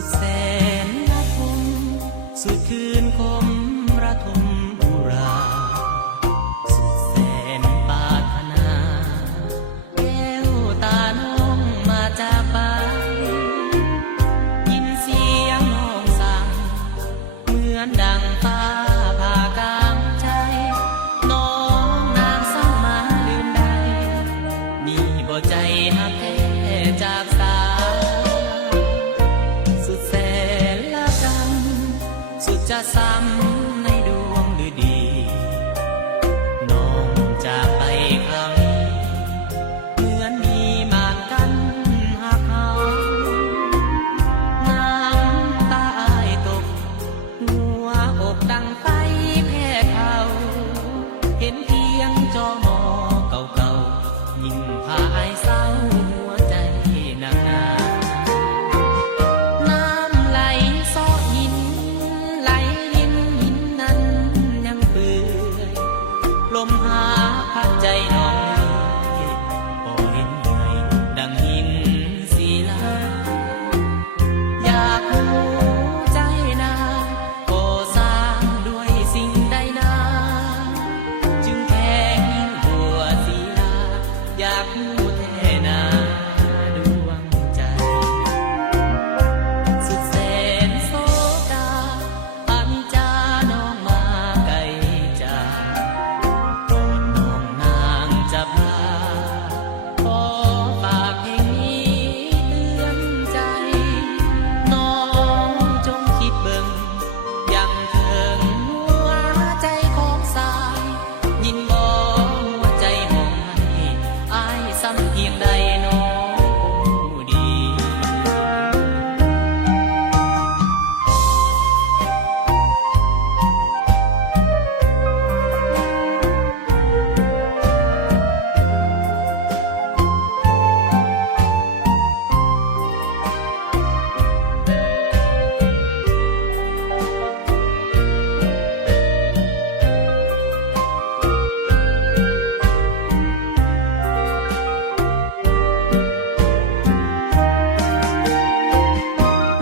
สุดแสนละทมสุดคืนคมระทมอุราสุดแสนปรารถนาแก้วตาน้องมาจากไปยินเสียงน้องสั่งเหมือนดังฟ้าผ่ากลางใจน้องนางสร้างมาลืมใดมีบ่ใจหักแท้จากสาสุดแสนละกรรมสุดจะซ้ำในดวงฤดีน้องจากไปครั้งเหมือนมีมานกันหักเขาน้ำตาอายตกหัวอกดังไฟแพ้เขาเห็นเพียงจอมอเก่าๆยิ่งพาอายเศร้าหัวใจหนักหนาน้ำไหลซ้อหินไหลลินหินนั้นยังเปื่อยลมหาพัดใจน้องเลยบ่เห็นเหนื่อยดังหินศิลาอยากรู้ใจนางก่อสร้างด้วยสิ่งใดนาจึงแข็งยิ่งบัวศิลาอยากรู้แท้นาดวงใจสุดแสนโศกาอามิจาน้องมาไกลจากก่อนน้องนางจะพาขอฝากเพลงนี้เตือนใจ น้องจงคิดเบิ่งยังถึงหัวใจของสายยินบ่หัวใจมองให้อายซ้ำเพียงใดน้องคงดี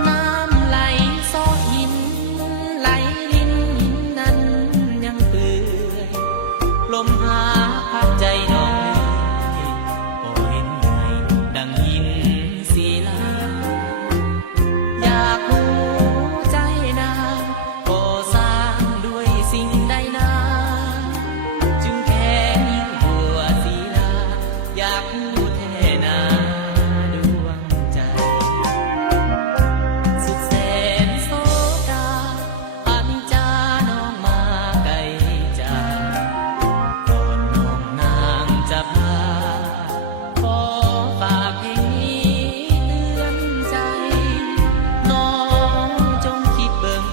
น้ำไหลซ้อหินไหลลินหินนั้นยังเปื่อยลมหาพัดใจน้องเลยบ่เห็นเหนื่อยดังหินศิลาอยากรู้ใจนางก่อสร้างด้วยสิ่งใดนาจึงแค่ยิ่งบัวศิลาอยากรู้แท้นาดวงใจ สุดแสนโศกาอามิจาน้องมาไกลจากก่อนน้องนางจะพาขอฝากเพลงนี้เตือนใจ น้องจงคิดเบิ่ง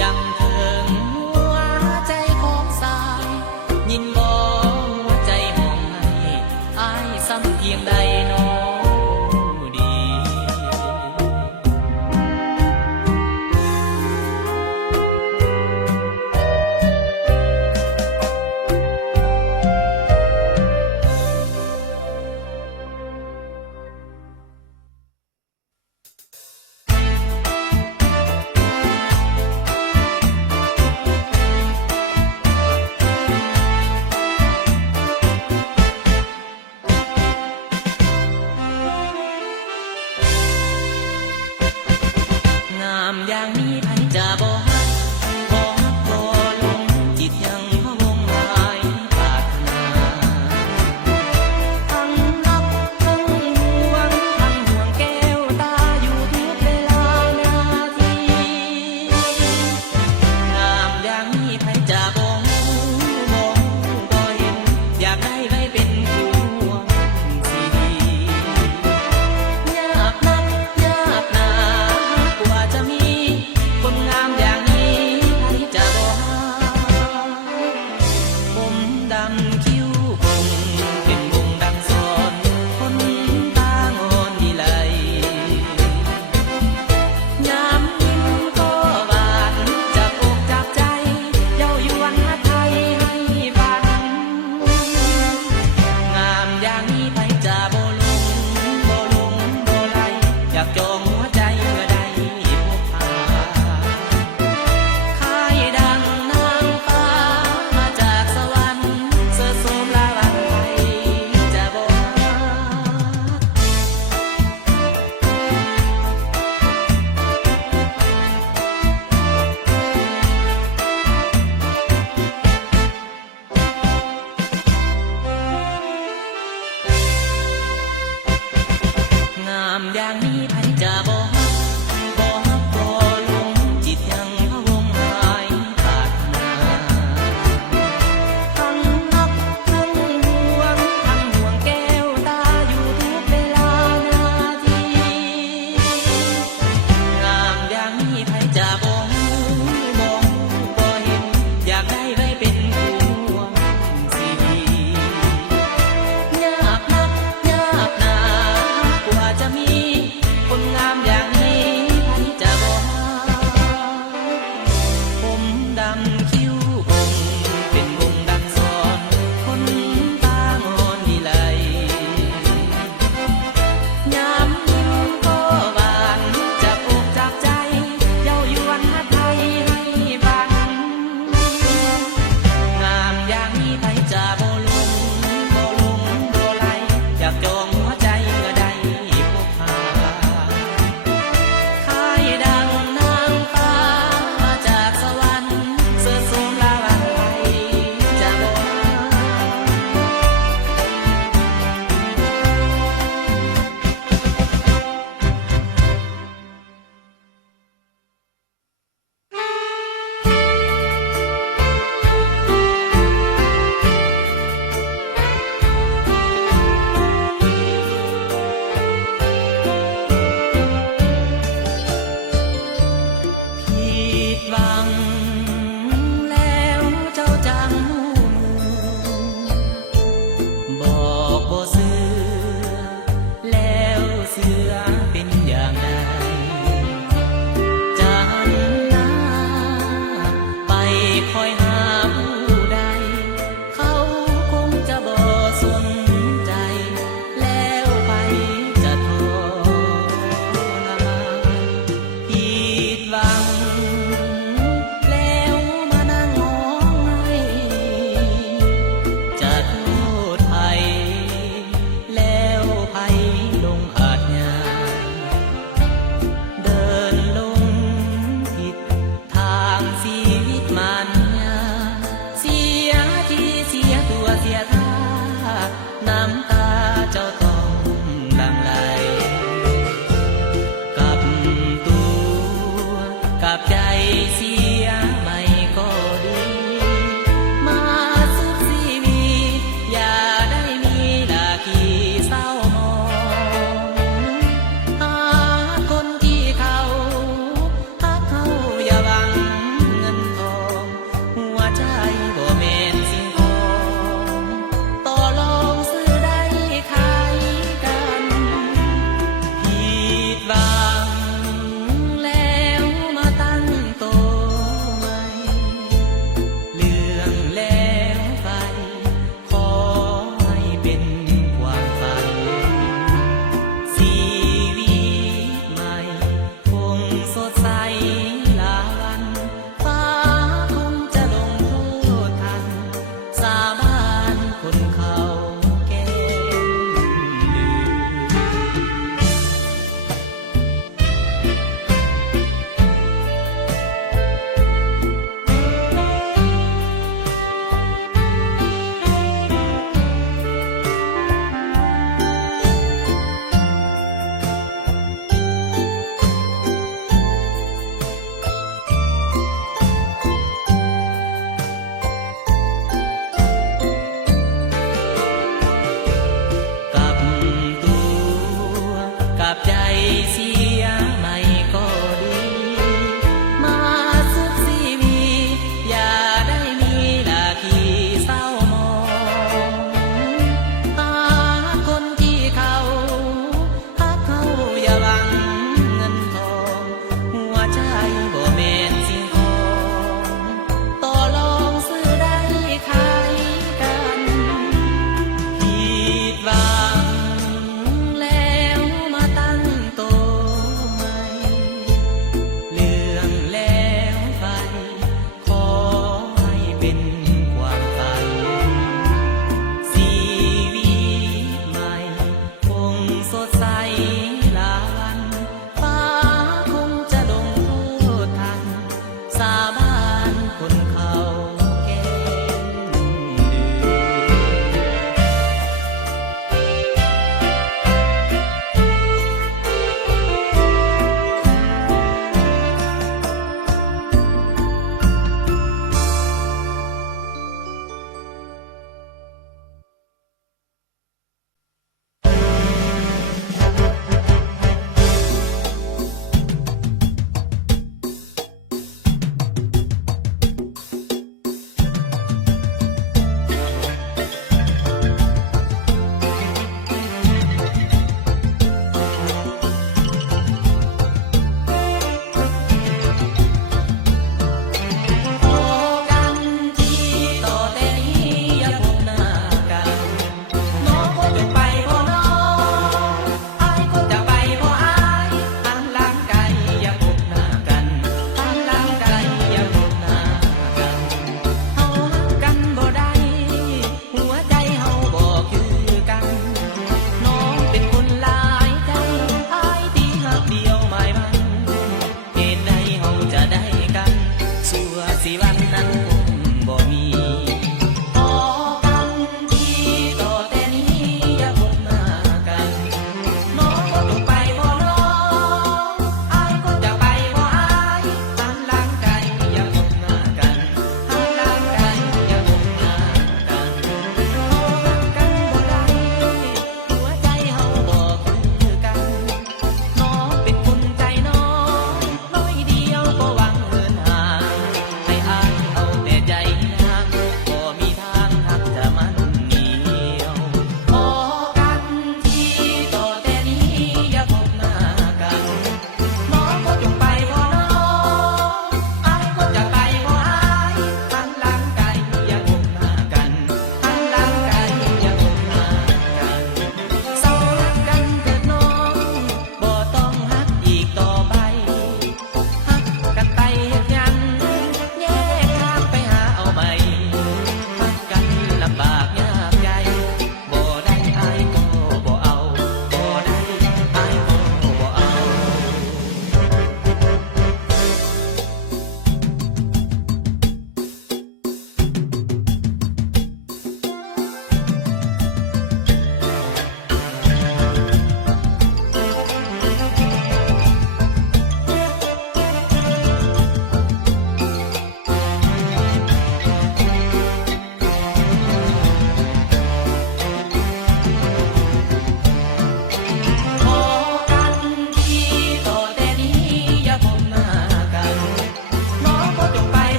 ยังถึงหัวใจของสายยินบ่หัวใจมองให้อายซ้ำเพียงใดน้องดี งามอย่างนี้ไผจะบ่ฮักบ่ฮักบ่หลงจิตยังพะวงหายปรารถนาทั้งรักทั้งห่วงทั้งห่วงแก้วตาอยู่ทุกเวลานาทีงามอย่างนี้ไผจะบ่ฮู้บ่ฮู้บ่เห็นอยากได้ไว้เป็นคู่ห่วงสิดียากนักยากหนากว่าจะมี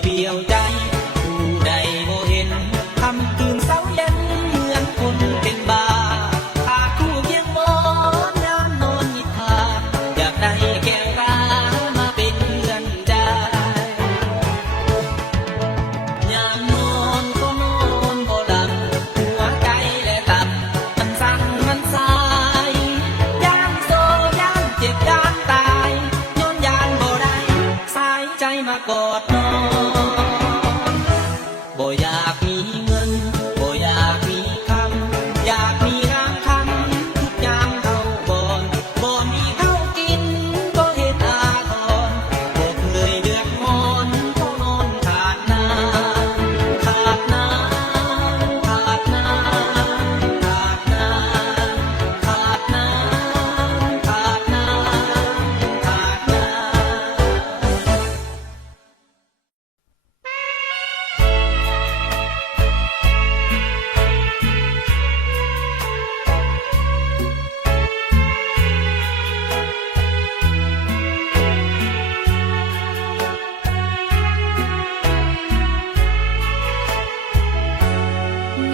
เปลี่ยวใจผู้ใดบ่เห็นคำคืนเศร้าเย็นเหมือนคนเป็นบ้าหากคู่เคียงมอนยามนอนนิทราอยากได้แก้วตามาเป็นเพื่อนใจยามนอนก็นอนบ่หลับหัวใจและตับมันสั่นมันสายยามโศกยามเจ็บยามตายย้อนยานบ่ได้สายใจมากอดนอนบ่อยากมีเงินบ่อยากมีคำอยากมีงามคำทุกยามเข้าบ่อนบ่มีเข้ากินบ่เฮ็ดอาทรบ่เคยเดือดร้อนเขานอนขาดน้ำขาดน้ำขาดน้ำขาดน้ำขาดน้ำขาดน้ำขาดน้ำ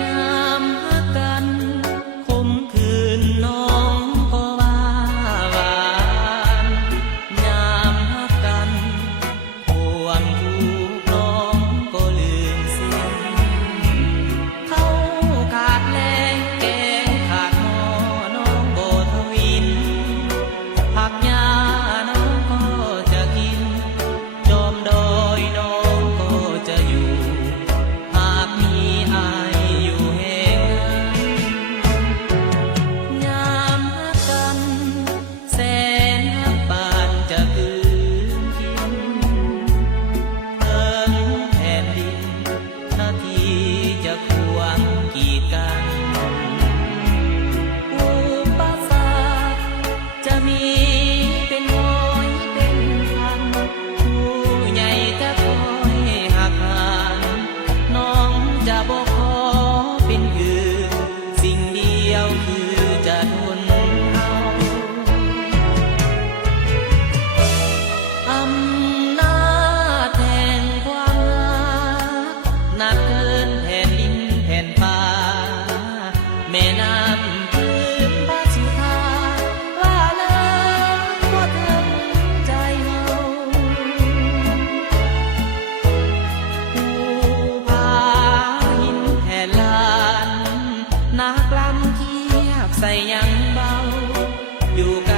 งามฮักกันคมคืนน้องก็ว่าหวานยามฮักกันห่วงทุกข์น้องก็ลืมสิ้นเขาขาดแรงแกงขาดหม้อน้องบ่ทวินผักหญ้าน้องก็จะกินจอมดอยน้องก็จะอยู่หากมีอายอยู่แห่งนั้นยามฮักกันแสนฮักปานจะคืนกินเอิงแผ่นดินนาทีจะควงกีดกันอุปสรรคจะมีเป็นร้อยเป็นพันผู้ใหญ่จะคอยหักหานน้องจะบ่ขอเป็นอื่นสิ่งเดียวคือจะทนเอาอำนาจแห่งความรักหนักเกินแผ่นดินแผ่นฟ้าแม่น้ำพื้นพระสุธาว่าเลยบ่ถึงใจเฮาผู้พาหินแห่ลานนักลำเทียบใส่ยังเบาอยู่ไกล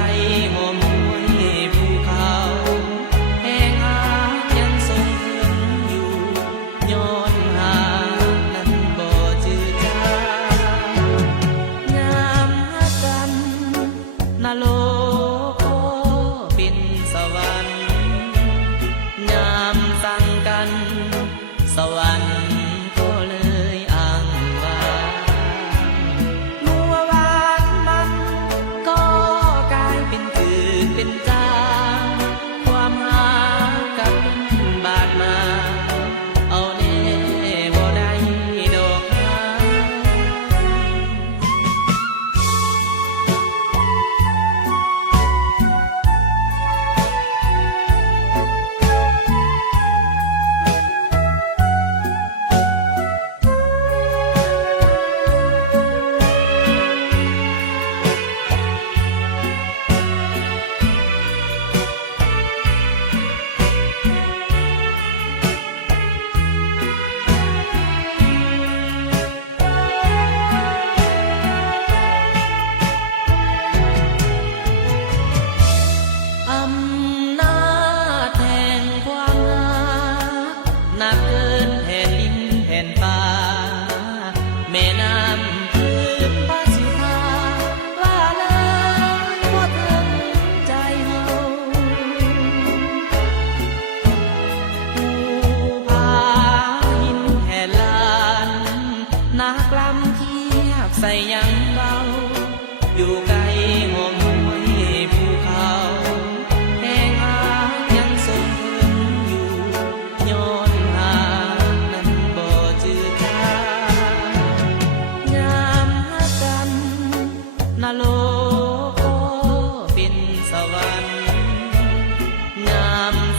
หอมหวยภูเขาแห่งหายังทรงถึงอยู่ย้อนหานั้นบ่จืดจางยามฮักกันนรกก็เป็นสวรรค์ยามสั่งกันสวรรค์ก็เลยอ้างว้างมัวหวานมันก็กลายเป็นจืดเป็นจางความหากันบาดมาเอาแน่บ่ได้ดอกนะ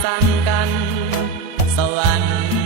สั่งกันสวรรค์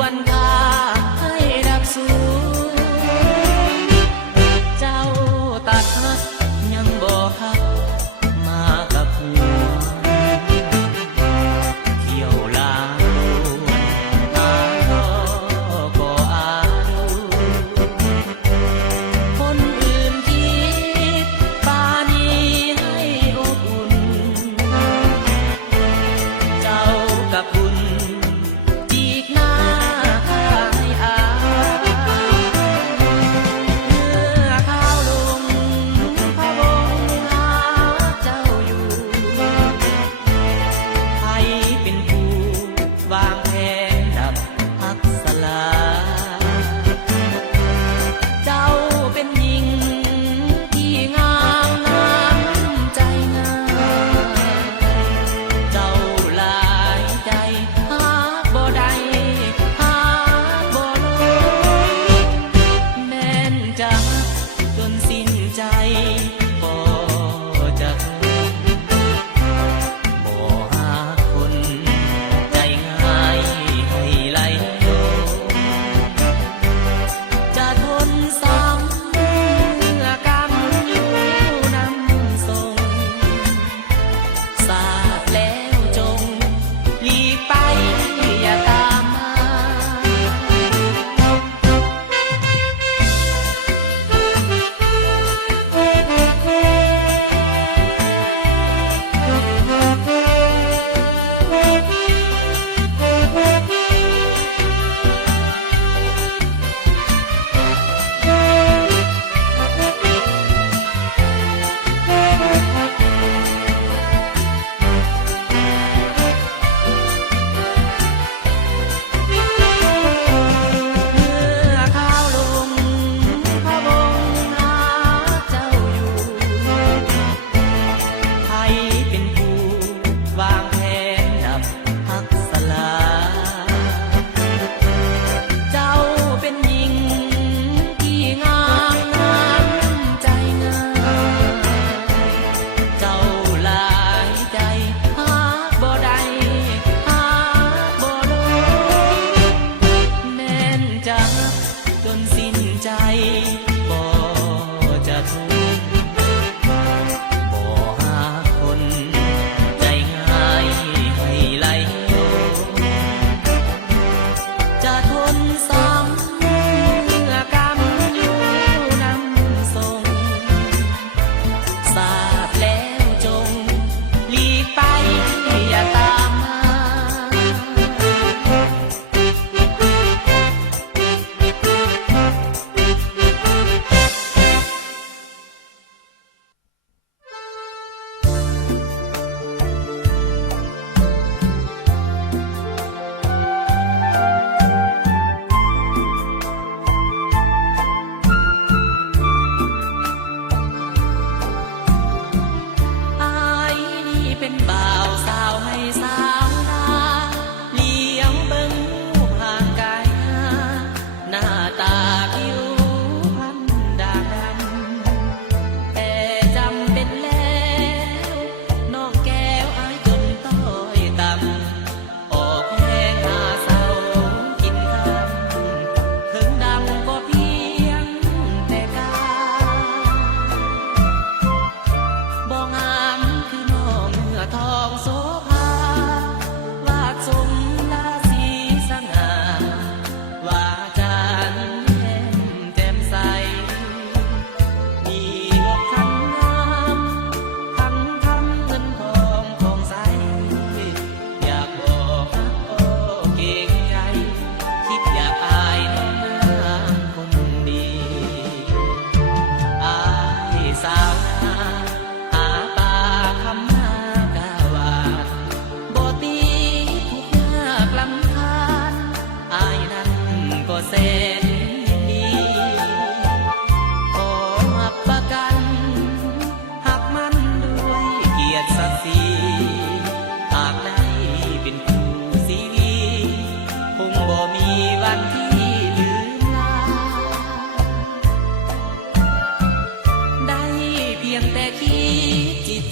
ควรค่าให้รักสูเจ้าตัดหักยังบ่ฮักมากับหัวเที่ยวลาหาก็อาดูคนอื่นคิดป่านี้ให้อบอุ่นเจ้ากับคุณจีกหน้าข้างอายเมื่อข้าวลงพะวงหาเจ้าอยู่ใครเป็นผู้วางแผนดับพักสลาเจ้าเป็นหญิงที่งามน้ำใจงามเจ้าหลายใจหาบ่ได้หาบ่ลงแม่นจะจนสิ้นใจบ่จะบ่หาคนใจง่ายให้ไหลลงจะทนซ้ำเมื่อกรรมอยู่นำส่งสาบแล้วจงหลีกไปอย่าตามมา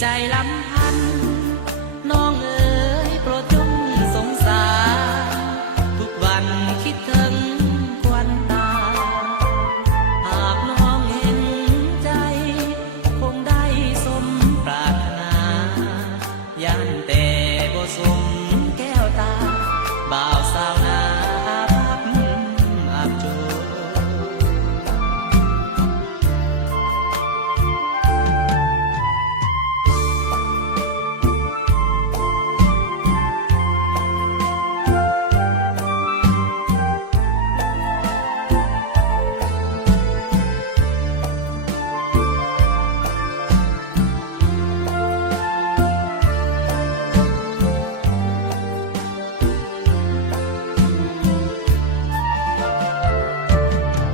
ใจลำพันน้องเอ๋ยโปรดจงสงสารทุกวัน วันคิดถึงควันตาหากน้องเห็นใจคงได้สมปรารถนาย่านแต่บ่สมแก้วตาบ่าวสาวนาอาภัพอาบโจ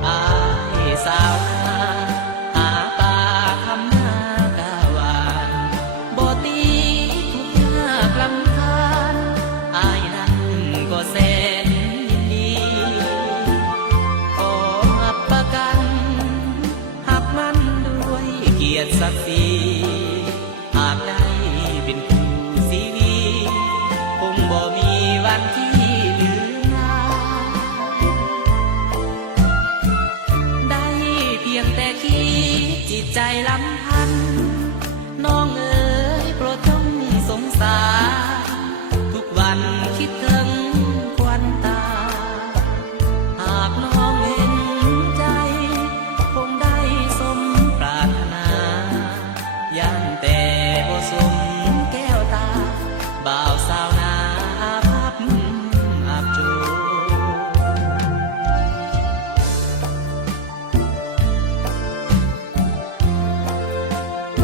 อายสาวนาหาปลาทำนากะหวานบ่ตีทุกยากลำคาญอายนั้นก็แสนยินดีขอรับประกันหักมันด้วยเกียรติศักดิ์ศรีหากได้เป็นคู่สีวีคงบ่มีวันที่ลืมลา ได้เพียงแต่คิดจิตใจลำพันน้องเอ๋ยโปรดจงสงสารทุกวันคิดถึงควันตาหากน้องเห็นใจคงได้สมปรารถนาย่านแต่บ่สมแก้วตาบ่าวสาวนาอาภัพอาบโจ ค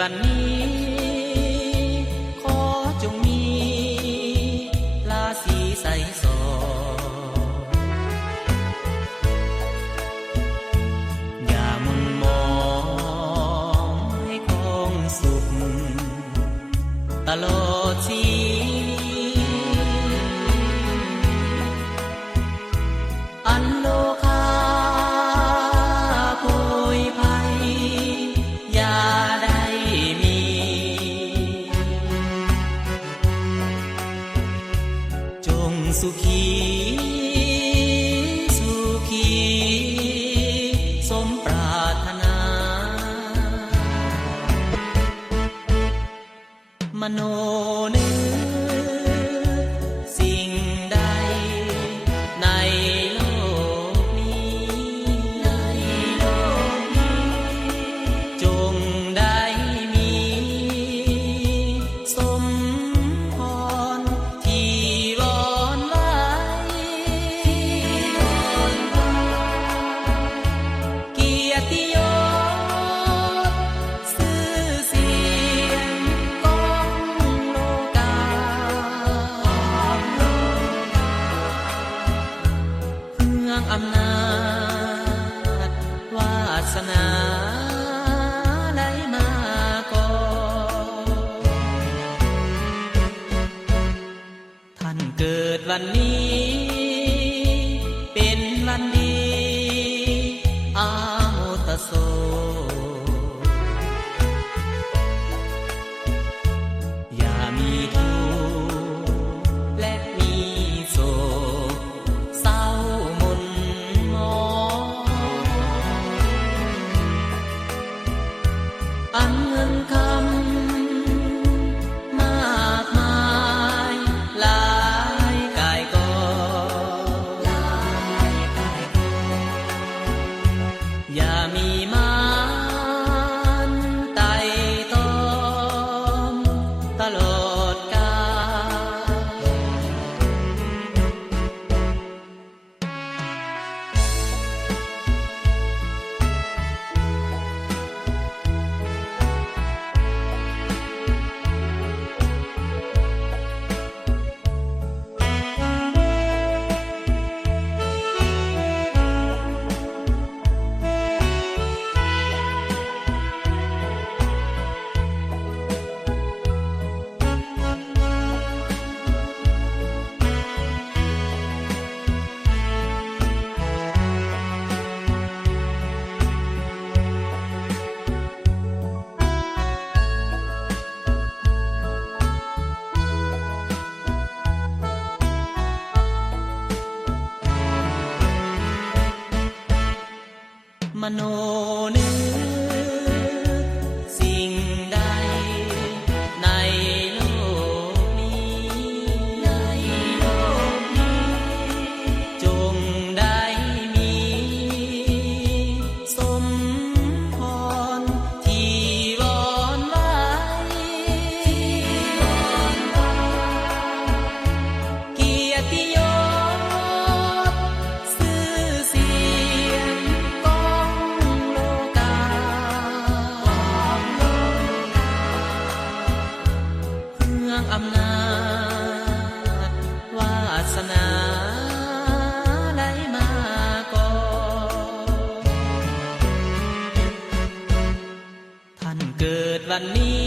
วันนี้ขอจงมีราศีใสสออย่ามุนมองให้คงสุขตลอดชีอันโลคาโพยภัยอย่าได้มีจงสุขีสุขีสมปรารถนามโนนึกสิ่งใดในโลกนี้จงได้มีสมพรที่วอนไว้เกียรติยศชื่อเสียงก้องโลกาเมืองอำนาจวาสนาไหลมาก่อนท่านเกิดวันนี้เป็นวันดีอาโมตโสอย่ามีทุกข์และมีโศกเศร้าหม่นหมองอันเงินคำมากมายหลายกายกองอย่ามีมารไต่ตอมตลอดกามโนนึกสิ่งใดในโลกนี้จงได้มีสมพรที่วอนไว้เกียรติยศชื่อเสียงก้องโลกาเมืองอำนาจวาสนาไหลมาก่อนท่านเกิดวันนี้